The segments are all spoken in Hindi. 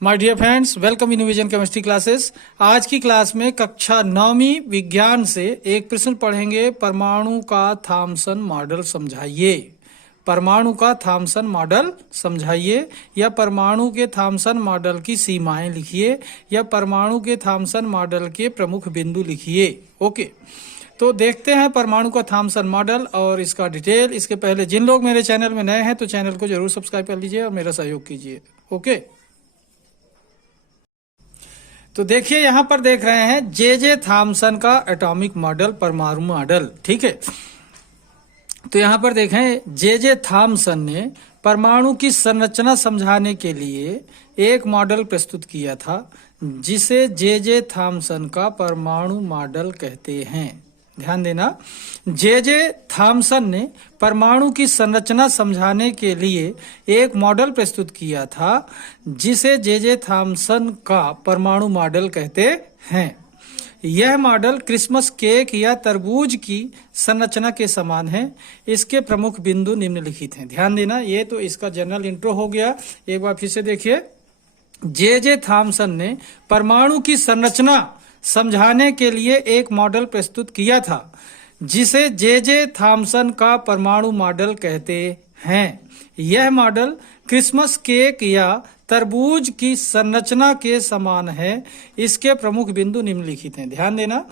My dear friends, welcome innovation chemistry classes. आज की क्लास में कक्षा 9वीं विज्ञान से एक प्रश्न पढ़ेंगे। परमाणु का थॉमसन मॉडल समझाइए। परमाणु का थॉमसन मॉडल समझाइए, या परमाणु के थॉमसन मॉडल की सीमाएं लिखिए, या परमाणु के थॉमसन मॉडल के प्रमुख बिंदु लिखिए। ओके, तो देखते हैं परमाणु का थॉमसन मॉडल और इसका डिटेल। इसके पहले जिन लोग मेरे चैनल में नए हैं तो चैनल को जरूर सब्सक्राइब कर लीजिए और मेरा सहयोग कीजिए। ओके, तो देखिए यहां पर देख रहे हैं जे थॉमसन का एटॉमिक मॉडल, परमाणु मॉडल। ठीक है, तो यहां पर देखें जे थॉमसन ने परमाणु की संरचना समझाने के लिए एक मॉडल प्रस्तुत किया था, जिसे जे थॉमसन का परमाणु मॉडल कहते हैं। ध्यान देना, जे थॉमसन ने परमाणु की संरचना समझाने के लिए एक मॉडल प्रस्तुत किया था, जिसे जे थॉमसन का परमाणु मॉडल कहते हैं। यह मॉडल क्रिसमस केक या तरबूज की संरचना के समान है। इसके प्रमुख बिंदु निम्नलिखित हैं। ध्यान देना, ये तो इसका जनरल इंट्रो हो गया। एक बार फिर से देखिए, जे थॉमसन ने परमाणु की संरचना समझाने के लिए एक मॉडल प्रस्तुत किया था, जिसे जे थॉमसन का परमाणु मॉडल कहते हैं। यह मॉडल क्रिसमस केक या तरबूज की संरचना के समान है। इसके प्रमुख बिंदु निम्नलिखित हैं। ध्यान देना,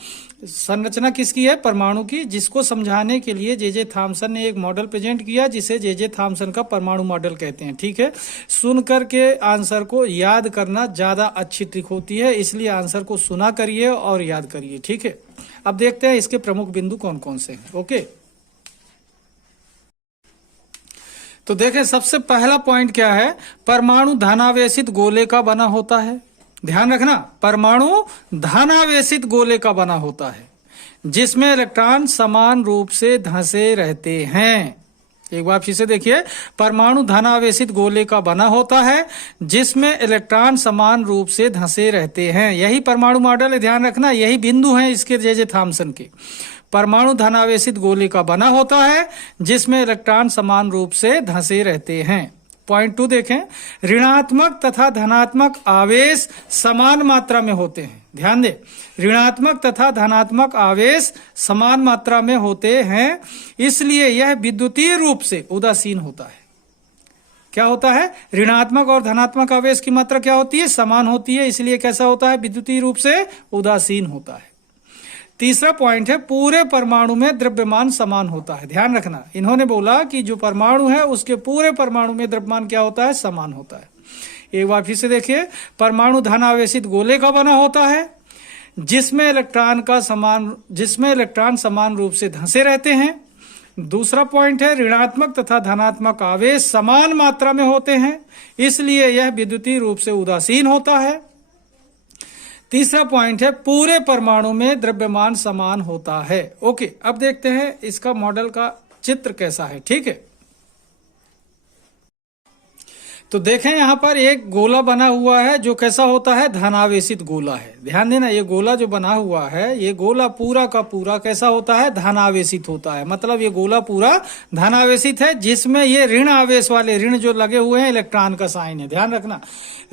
संरचना किसकी है? परमाणु की, जिसको समझाने के लिए जे थॉमसन ने एक मॉडल प्रेजेंट किया, जिसे जे थॉमसन का परमाणु मॉडल कहते हैं। ठीक है, सुनकर के आंसर को याद करना ज्यादा अच्छी ट्रिक होती है, इसलिए आंसर को सुना करिए और याद करिए। ठीक है, अब देखते हैं इसके प्रमुख बिंदु कौन कौन से हैं। ओके, तो देखें सबसे पहला पॉइंट क्या है? परमाणु धनावेशित गोले का बना होता है। ध्यान रखना, परमाणु धनावेशित गोले का बना होता है, जिसमें इलेक्ट्रॉन समान रूप से धंसे रहते हैं। एक बार फिर से देखिए, परमाणु धनावेशित गोले का बना होता है, जिसमें इलेक्ट्रॉन समान रूप से धंसे रहते हैं। यही परमाणु मॉडल है। ध्यान रखना, यही बिंदु हैं इसके जे थॉमसन के। परमाणु धनावेशित गोले का बना होता है, जिसमें इलेक्ट्रॉन समान रूप से धंसे रहते हैं। पॉइंट 2 देखें, ऋणात्मक तथा धनात्मक आवेश समान मात्रा में होते हैं। ध्यान दें, ऋणात्मक तथा धनात्मक आवेश समान मात्रा में होते हैं, इसलिए यह विद्युतीय रूप से उदासीन होता है। क्या होता है? ऋणात्मक और धनात्मक आवेश की मात्रा क्या होती है? समान होती है, इसलिए कैसा होता है? विद्युतीय रूप से उदासीन होता है। तीसरा पॉइंट है, पूरे परमाणु में द्रव्यमान समान होता है। ध्यान रखना, इन्होंने बोला कि जो परमाणु है उसके पूरे परमाणु में द्रव्यमान क्या होता है? समान होता है। एक बार फिर से देखिए, परमाणु धनावेशित गोले का बना होता है, जिसमें इलेक्ट्रॉन समान रूप से धंसे रहते हैं। दूसरा पॉइंट है, ऋणात्मक तथा धनात्मक आवेश समान मात्रा में होते हैं, इसलिए यह विद्युतीय रूप से उदासीन होता है। तीसरा पॉइंट है, पूरे परमाणु में द्रव्यमान समान होता है। ओके, अब देखते हैं इसका मॉडल का चित्र कैसा है। ठीक है, तो देखें यहां पर एक गोला बना हुआ है, जो कैसा होता है? धनावेशित गोला है। ध्यान देना, ये गोला जो बना हुआ है, ये गोला पूरा का पूरा कैसा होता है? धनावेशित होता है। मतलब ये गोला पूरा धनावेशित है, जिसमें ये ऋण आवेश वाले ऋण जो लगे हुए हैं, इलेक्ट्रॉन का साइन है। ध्यान रखना,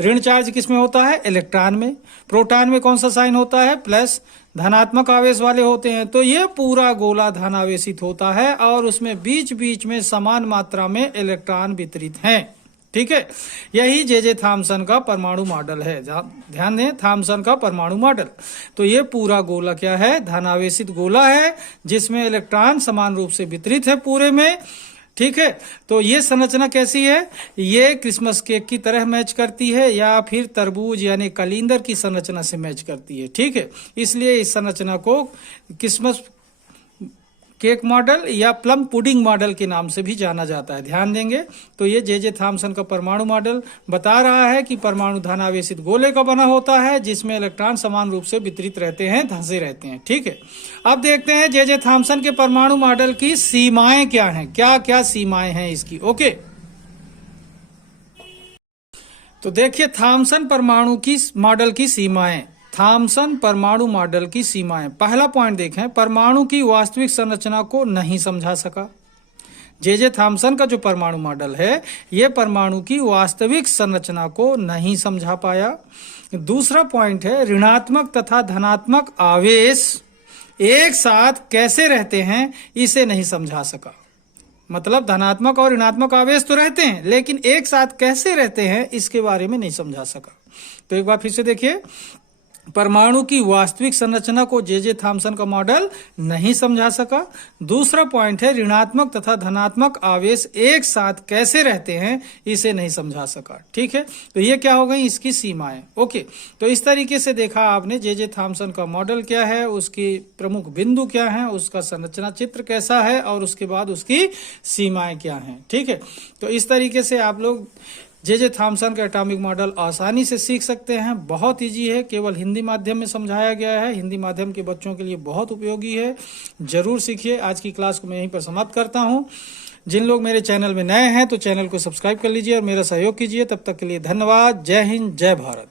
ऋण चार्ज किसमें होता है? इलेक्ट्रॉन में। प्रोटॉन में कौन सा साइन होता है? प्लस। धनात्मक आवेश वाले होते हैं। तो ये पूरा गोला धनावेशित होता है और उसमें बीच बीच में समान मात्रा में इलेक्ट्रॉन वितरित हैं। ठीक है, यही जे थॉमसन का परमाणु मॉडल है। ध्यान दें, थॉमसन का परमाणु मॉडल। तो ये पूरा गोला क्या है? धनावेशित गोला है, जिसमें इलेक्ट्रॉन समान रूप से वितरित है पूरे में। ठीक है, तो ये संरचना कैसी है? ये क्रिसमस केक की तरह मैच करती है, या फिर तरबूज यानी कलिंदर की संरचना से मैच करती है। ठीक है, इसलिए इस संरचना को क्रिसमस केक मॉडल या प्लम पुडिंग मॉडल के नाम से भी जाना जाता है। ध्यान देंगे, तो ये जे थॉमसन का परमाणु मॉडल बता रहा है कि परमाणु धनावेशित गोले का बना होता है, जिसमें इलेक्ट्रॉन समान रूप से वितरित रहते हैं, धंसे रहते हैं। ठीक है, अब देखते हैं जे थॉमसन के परमाणु मॉडल की सीमाएं क्या हैं, क्या क्या सीमाएं हैं इसकी। ओके, तो देखिए थॉमसन परमाणु की मॉडल की सीमाएं। थॉमसन परमाणु मॉडल की सीमाएं। पहला पॉइंट देखें, परमाणु की वास्तविक संरचना को नहीं समझा सका। जे थॉमसन का जो परमाणु मॉडल है ये परमाणु की वास्तविक संरचना को नहीं समझा पाया। दूसरा पॉइंट है ऋणात्मक तथा धनात्मक आवेश एक साथ कैसे रहते हैं इसे नहीं समझा सका। मतलब धनात्मक और ऋणात्मक आवेश तो रहते हैं लेकिन एक साथ कैसे रहते हैं इसके बारे में नहीं समझा सका। तो एक बार फिर से देखिए, परमाणु की वास्तविक संरचना को जे थॉमसन का मॉडल नहीं समझा सका। दूसरा पॉइंट है ऋणात्मक तथा धनात्मक आवेश एक साथ कैसे रहते हैं इसे नहीं समझा सका। ठीक है, तो ये क्या हो गई इसकी सीमाएं। ओके, तो इस तरीके से देखा आपने जे थॉमसन का मॉडल क्या है, उसकी प्रमुख बिंदु क्या है, उसका संरचना चित्र कैसा है और उसके बाद उसकी सीमाएं क्या हैं। ठीक है, तो इस तरीके से आप लोग जे थॉमसन का एटॉमिक मॉडल आसानी से सीख सकते हैं। बहुत इजी है, केवल हिंदी माध्यम में समझाया गया है, हिंदी माध्यम के बच्चों के लिए बहुत उपयोगी है, जरूर सीखिए। आज की क्लास को मैं यहीं पर समाप्त करता हूं। जिन लोग मेरे चैनल में नए हैं तो चैनल को सब्सक्राइब कर लीजिए और मेरा सहयोग कीजिए। तब तक के लिए धन्यवाद। जय हिंद, जय भारत।